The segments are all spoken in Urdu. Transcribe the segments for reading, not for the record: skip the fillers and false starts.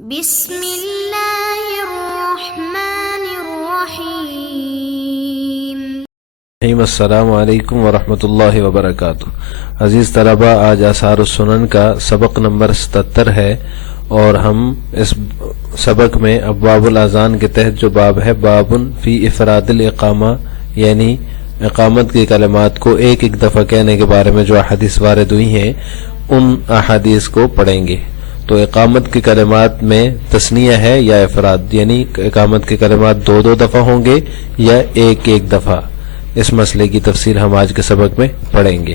بسم اللہ الرحمن الرحیم۔ السلام علیکم ورحمۃ اللہ وبرکاتہ۔ عزیز طلبہ، آج آثار السنن کا سبق نمبر 77 ہے، اور ہم اس سبق میں ابواب الاذان کے تحت جو باب ہے، باب فی افراد الاقامہ، یعنی اقامت کی کلمات کو ایک ایک دفعہ کہنے کے بارے میں جو احادیث وارد ہوئی ہیں ان احادیث کو پڑھیں گے۔ تو اقامت کی کلمات میں تثنیہ ہے یا افراد، یعنی اقامت کے کلمات دو دفعہ ہوں گے یا ایک دفعہ، اس مسئلے کی تفصیل ہم آج کے سبق میں پڑھیں گے۔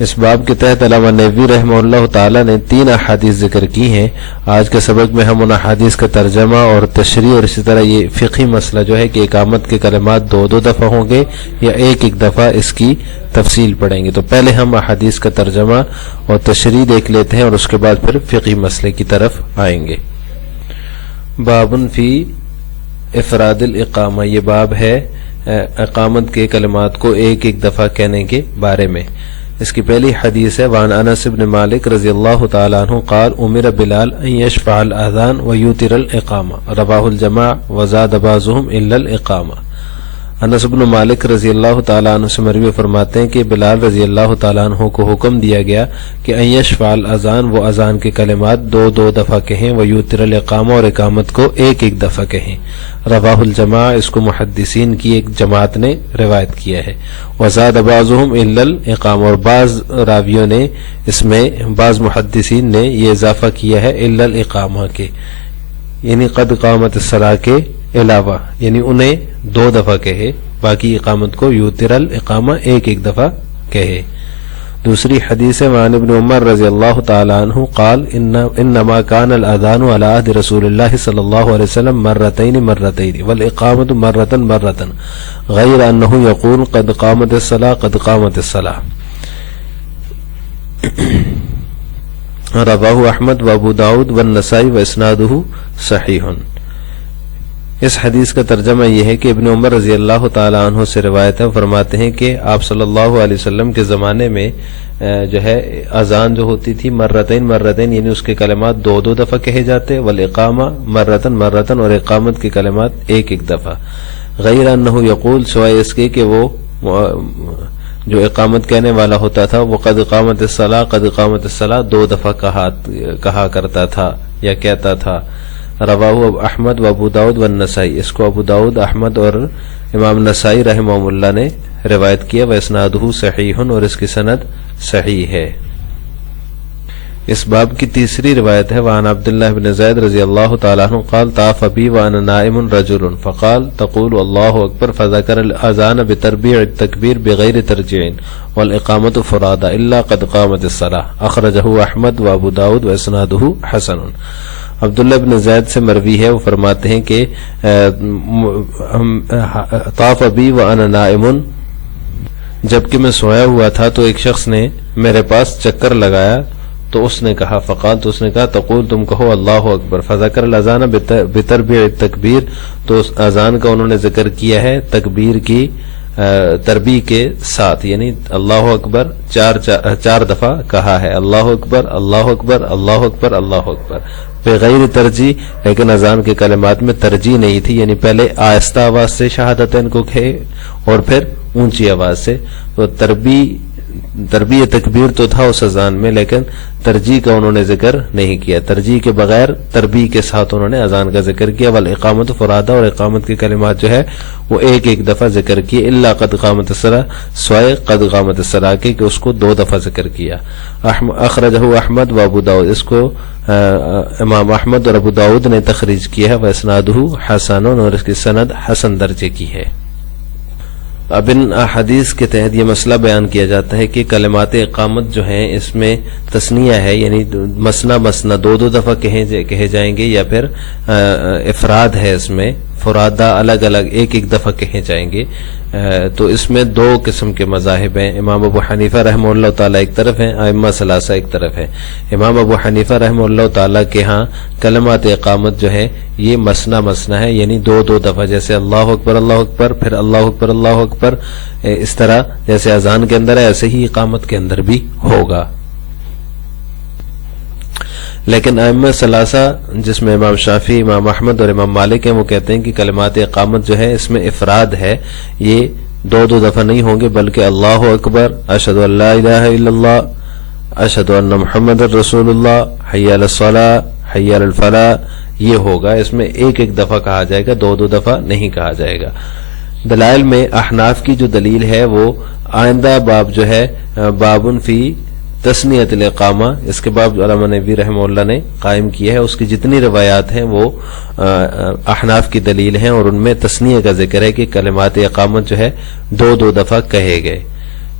اس باب کے تحت علامہ نووی رحمہ اللہ تعالی نے 3 احادیث ذکر کی ہیں۔ آج کے سبق میں ہم ان احادیث کا ترجمہ اور تشریح اور اسی طرح یہ فقہی مسئلہ جو ہے کہ اقامت کے کلمات دو دفعہ ہوں گے یا ایک دفعہ، اس کی تفصیل پڑھیں گے۔ تو پہلے ہم احادیث کا ترجمہ اور تشریح دیکھ لیتے ہیں، اور اس کے بعد پھر فقہی مسئلے کی طرف آئیں گے۔ باب فی افراد الاقامہ، یہ باب ہے اقامت کے کلمات کو ایک دفعہ کہنے کے بارے میں۔ اس کی پہلی حدیث ہے، وعن انس بن مالک رضی اللہ تعالی عنہ قال امر بلال ان يشفع الاذان ويوتر الاقامہ، رواه الجماعہ وزاد بعضهم الا الاقامہ۔ انس بن مالک رضی اللہ تعالیٰ عنہ سے مروی فرماتے ہیں کہ بلال رضی اللہ تعالیٰ عنہ کو حکم دیا گیا کہ ان یشفع الاذان، وہ اذان کے کلمات دو دفعہ کہیں، ویوتر الاقامہ، اور اقامت کو ایک دفعہ کہیں۔ رواہ الجماعہ، اس کو محدثین کی ایک جماعت نے روایت کیا ہے۔ وزاد بعضهم الا الاقامہ، اور بعض راویوں نے اس میں، بعض محدثین نے یہ اضافہ کیا ہے الا الاقامہ کے، یعنی قد قامت الصلاۃ کے علاوہ، یعنی انہیں 2 دفعہ کہے، باقی اقامت کو یوتر الاقامہ ایک دفعہ کہے۔ دوسری حدیث ہے، وعن ابن عمر رضی اللہ تعالی عنہ قال انما كان الاذان على عهد رسول الله صلی اللہ علیہ وسلم مرتين والاقامة مرة غیر انه يقول قد قامت الصلاة قد قامت الصلاة۔ رواہ احمد وابو داود والنسائی واسنادہ صحیح۔ اس حدیث کا ترجمہ یہ ہے کہ ابن عمر رضی اللہ تعالی عنہ سے روایت ہے، فرماتے ہیں کہ آپ صلی اللہ علیہ وسلم کے زمانے میں جو ہے اذان جو ہوتی تھی مرتين، یعنی اس کے کلمات 2 دفعہ کہے جاتے، والاقامہ مرة، اور اقامت کے کلمات ایک دفعہ، غیر انہ یقول، سوائے اس کے کہ وہ جو اقامت کہنے والا ہوتا تھا وہ قد قامت الصلاۃ 2 دفعہ کہا کرتا تھا یا کہتا تھا۔ رواہ احمد و ابو داود والنسائی، اس کو ابو داود، احمد اور امام نسائی رحمہ اللہ نے روایت کیا، واسنادہ صحیح، اور اس کی سند صحیح ہے۔ اس باب کی تیسری روایت ہے، وعن عبداللہ بن زید رضی اللہ تعالی عنہ قال طاف بی وانا نائم رجل فقال تقول اللہ اکبر فذکر الاذان بتربیع التکبیر بغیر ترجیع والاقامت فرادا الا قد قامت الصلاة، اخرجہ احمد و ابو داود واسنادہ حسن۔ عبداللہ بن زید سے مروی ہے، وہ فرماتے ہیں کہ طاف بی وانا نائم، جبکہ میں سویا ہوا تھا تو ایک شخص نے میرے پاس چکر لگایا، تو اس نے کہا، فقال، تو اس نے کہا، تقول، تم کہو اللہ اکبر، فذکر الاذان بتربیع التکبیر، تو اس اذان کا انہوں نے ذکر کیا ہے تکبیر کی تربیع کے ساتھ، یعنی اللہ اکبر 4 دفعہ کہا ہے، اللہ اکبر اللہ اکبر اللہ اکبر اللہ اکبر، بغیر ترجیع، لیکن اذان کے کلمات میں ترجیح نہیں تھی، یعنی پہلے آہستہ آواز سے شہادتین کو کہے اور پھر اونچی آواز سے۔ تو تربیع تکبیر تو تھا اس اذان میں، لیکن ترجیح کا انہوں نے ذکر نہیں کیا، ترجیح کے بغیر تربیع کے ساتھ انہوں نے اذان کا ذکر کیا۔ والاقامت فرادا، اور اقامت کے کلمات جو ہے وہ ایک دفعہ ذکر کیے، الا قد قامت الصلاۃ، سوائے قد قامت الصلاۃ کے، کہ اس کو 2 دفعہ ذکر کیا۔ اخرجہ احمد و ابو داود، اس کو امام احمد اور ابو داود نے تخریج کیا ہے، واسنادہ حسن، اور اس کی سند حسن درجے کی ہے۔ اب ان احادیث کے تحت یہ مسئلہ بیان کیا جاتا ہے کہ کلمات اقامت جو ہیں اس میں تثنیہ ہے، یعنی مسنا 2 دفعہ کہے جائیں گے، یا پھر افراد ہے، اس میں فرادا الگ الگ ایک دفعہ کہے جائیں گے۔ تو اس میں 2 قسم کے مذاہب ہیں۔ امام ابو حنیفہ رحمہ اللہ تعالیٰ ایک طرف ہیں، ائمہ ثلاثہ ایک طرف ہیں۔ امام ابو حنیفہ رحمہ اللہ تعالیٰ کے ہاں کلمات اقامت جو ہے یہ مسنا ہے، یعنی 2 دفعہ، جیسے اللہ اکبر اللہ اکبر، پھر اللہ اکبر اللہ اکبر، اس طرح جیسے اذان کے اندر ہے ایسے ہی اقامت کے اندر بھی ہوگا۔ لیکن ائمہ ثلاثہ جس میں امام شافعی، امام احمد اور امام مالک ہیں، وہ کہتے ہیں کہ کلمات اقامت جو ہے اس میں افراد ہے، یہ دو دفعہ نہیں ہوں گے، بلکہ اللہ اکبر، اشہد ان لا الہ الا اللہ، اشہد ان محمد رسول اللہ، حی علی الصلاۃ، حی علی الفلاح، یہ ہوگا۔ اس میں ایک دفعہ کہا جائے گا، دو دفعہ نہیں کہا جائے گا۔ دلائل میں احناف کی جو دلیل ہے وہ آئندہ باب جو ہے بابن فی تسنیۃ الاقامہ، اس کے باب علامہ نبوی رحمہ اللہ نے قائم کیا ہے، اس کی جتنی روایات ہیں وہ احناف کی دلیل ہیں، اور ان میں تسنیہ کا ذکر ہے کہ کلمات اقامت جو ہے دو دفعہ کہے گئے۔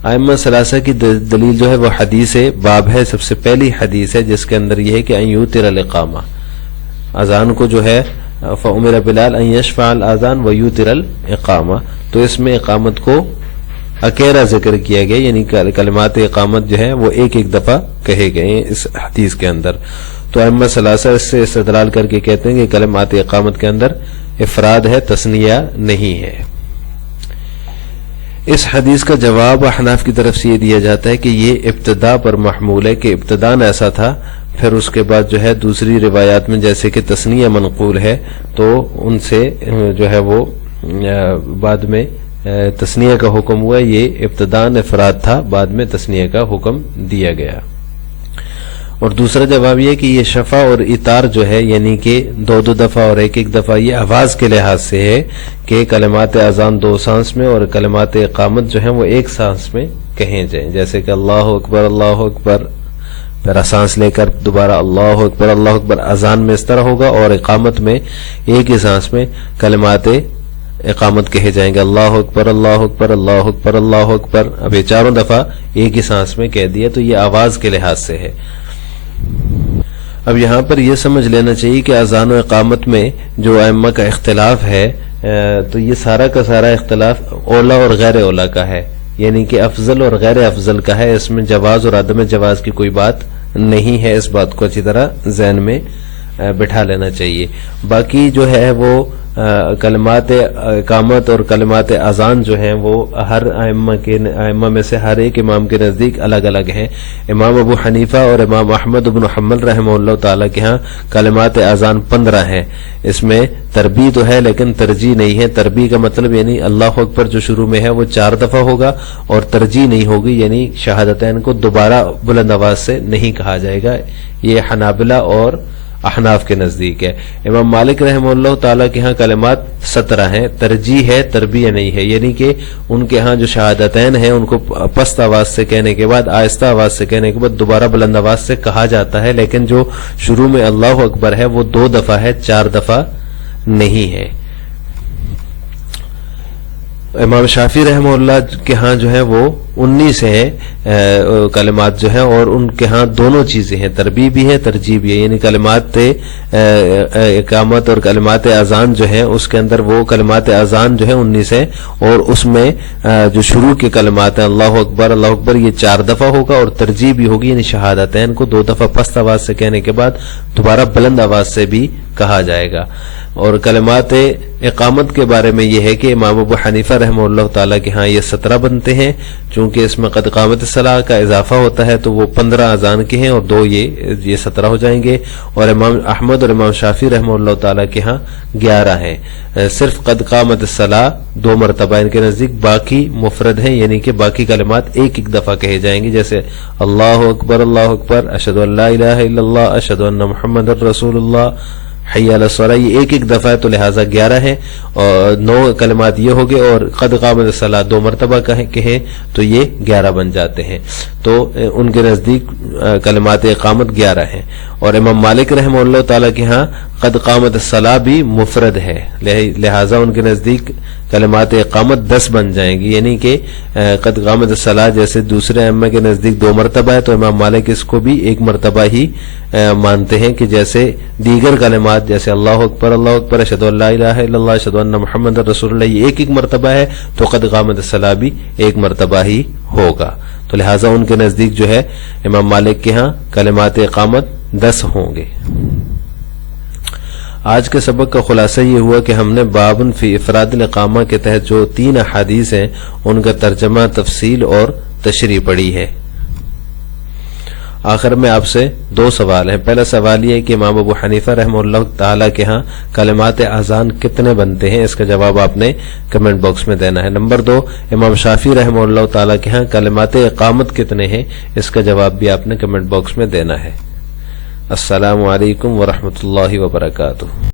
ائمہ ثلاثہ کی دلیل جو ہے وہ حدیث باب ہے، سب سے پہلی حدیث ہے جس کے اندر یہ ہے کہ ان یوتر الاقامہ، اذان کو جو ہے فَأُمِرَ بِلَالٍ أَن يَشْفَعَ الْآذَانَ وَيُوتِرَ الْإِقَامَہ، تو اس میں اقامت کو اکیلا ذکر کیا گیا، یعنی کلمات اقامت جو ہے وہ ایک دفعہ کہے گئے ہیں اس حدیث کے اندر۔ تو ائمہ ثلاثہ اس سے استدلال کر کے کہتے ہیں کہ کلمات اقامت کے اندر افراد ہے، تثنیہ نہیں ہے۔ اس حدیث کا جواب احناف کی طرف سے یہ دیا جاتا ہے کہ یہ ابتدا پر محمول ہے، کہ ابتداً ایسا تھا، پھر اس کے بعد جو ہے دوسری روایات میں جیسے کہ تثنیہ منقول ہے تو ان سے جو ہے وہ بعد میں تثنیہ کا حکم ہوا، یہ ابتداً افراد تھا، بعد میں تثنیہ کا حکم دیا گیا۔ اور دوسرا جواب یہ کہ یہ شفع اور اطار جو ہے یعنی کہ دو دفعہ اور ایک دفعہ، یہ آواز کے لحاظ سے ہے کہ کلمات اذان دو سانس میں اور کلمات اقامت جو ہیں وہ ایک سانس میں کہیں جائیں، جیسے کہ اللہ اکبر اللہ اکبر، پھر سانس لے کر دوبارہ اللہ اکبر، اذان میں اس طرح ہوگا، اور اقامت میں ایک ہی سانس میں کلمات اقامت کہے جائیں گے، اللہ اکبر اللہ اکبر اللہ اکبر اللہ اکبر۔ اب یہ چاروں دفعہ ایک ہی سانس میں کہہ دیا، تو یہ آواز کے لحاظ سے ہے۔ اب یہاں پر یہ سمجھ لینا چاہیے کہ اذان و اقامت میں جو ائمہ کا اختلاف ہے تو یہ سارا کا سارا اختلاف اولا اور غیر اولا کا ہے، یعنی کہ افضل اور غیر افضل کا ہے، اس میں جواز اور عدم جواز کی کوئی بات نہیں ہے، اس بات کو اچھی طرح ذہن میں بٹھا لینا چاہیے۔ باقی جو ہے وہ کلمات اقامت اور کلمات اذان جو ہیں وہ ہر ائمہ میں سے ہر ایک امام کے نزدیک الگ الگ ہیں۔ امام ابو حنیفہ اور امام احمد بن حنبل رحمہ اللہ تعالیٰ کے ہاں کلمات اذان 15 ہیں، اس میں تربیع تو ہے لیکن ترجیح نہیں ہے۔ تربیع کا مطلب یعنی اللہ اکبر جو شروع میں ہے وہ 4 دفعہ ہوگا، اور ترجیح نہیں ہوگی، یعنی شہادتین کو دوبارہ بلند آواز سے نہیں کہا جائے گا۔ یہ حنابلہ اور احناف کے نزدیک ہے۔ امام مالک رحمہ اللہ تعالیٰ کے ہاں کلمات 17 ہیں، ترجیح ہے، تربیہ نہیں ہے، یعنی کہ ان کے ہاں جو شہادتین ہیں ان کو پست آواز سے کہنے کے بعد، آہستہ آواز سے کہنے کے بعد دوبارہ بلند آواز سے کہا جاتا ہے، لیکن جو شروع میں اللہ اکبر ہے وہ 2 دفعہ ہے، 4 دفعہ نہیں ہے۔ امام شافعی رحمہ اللہ کے ہاں جو ہے وہ 19 ہیں کلمات جو ہیں، اور ان کے ہاں دونوں چیزیں ہیں، تربیع بھی ہے، ترجیح بھی ہے، یعنی کلمات اقامت اور کلمات اذان جو ہیں اس کے اندر وہ کلمات اذان جو ہے 19 ہیں، اور اس میں جو شروع کے کلمات ہیں اللہ اکبر یہ 4 دفعہ ہوگا، اور ترجیح بھی ہوگی، یعنی شہادتین کو 2 دفعہ پست آواز سے کہنے کے بعد دوبارہ بلند آواز سے بھی کہا جائے گا۔ اور کلمات اقامت کے بارے میں یہ ہے کہ امام ابو حنیفہ رحمہ اللہ تعالیٰ کے ہاں یہ 17 بنتے ہیں، چونکہ اس میں قد قامت الصلاۃ کا اضافہ ہوتا ہے تو وہ 15 اذان کے ہیں، اور 2 یہ 17 ہو جائیں گے۔ اور امام احمد اور امام شافعی رحمہ اللہ تعالیٰ کے ہاں 11 ہیں۔ صرف قد قامت الصلاۃ 2 مرتبہ ان کے نزدیک، باقی مفرد ہیں، یعنی کہ باقی کلمات ایک دفعہ کہے جائیں گے، جیسے اللہ اکبر، اشہد ان لا الہ الا اللہ، اشہد ان محمد رسول اللہ، حی علی الصلاۃ، یہ ایک دفعہ ہے تو لہٰذا 11 ہیں، اور 9 کلمات یہ ہو گئے، اور قد قامت الصلاۃ 2 مرتبہ کہیں تو یہ 11 بن جاتے ہیں، تو ان کے نزدیک کلمات اقامت 11 ہیں۔ اور امام مالک رحمہ اللہ تعالیٰ کے ہاں قد قامت الصلاۃ بھی مفرد ہے، لہٰذا ان کے نزدیک کلمات اقامت 10 بن جائیں گی، یعنی کہ قد قامت الصلاۃ جیسے دوسرے ائمہ کے نزدیک 2 مرتبہ ہے تو امام مالک اس کو بھی 1 مرتبہ ہی مانتے ہیں، کہ جیسے دیگر کلمات جیسے اللہ اکبر، اشہد ان لا الہ الا اللہ، اشہد ان محمد رسول اللہ، یہ 1 مرتبہ ہے، تو قد قامت الصلاۃ بھی 1 مرتبہ ہی ہوگا، تو لہٰذا ان کے نزدیک جو ہے امام مالک کے ہاں کلمات اقامت 10 ہوں گے۔ آج کے سبق کا خلاصہ یہ ہوا کہ ہم نے بابن فی افراد الاقامہ کے تحت جو 3 احادیث ہیں ان کا ترجمہ، تفصیل اور تشریح پڑھی ہے۔ آخر میں آپ سے 2 سوال ہیں. پہلا سوال یہ ہے کہ امام ابو حنیفہ رحمہ اللہ تعالی کے ہاں کلمات اذان کتنے بنتے ہیں؟ اس کا جواب آپ نے کمنٹ باکس میں دینا ہے. نمبر 2، امام شافعی رحمہ اللہ تعالی کے ہاں کلمات اقامت کتنے ہیں؟ اس کا جواب بھی آپ نے کمنٹ باکس میں دینا ہے. السلام علیکم ورحمۃ اللہ وبرکاتہ.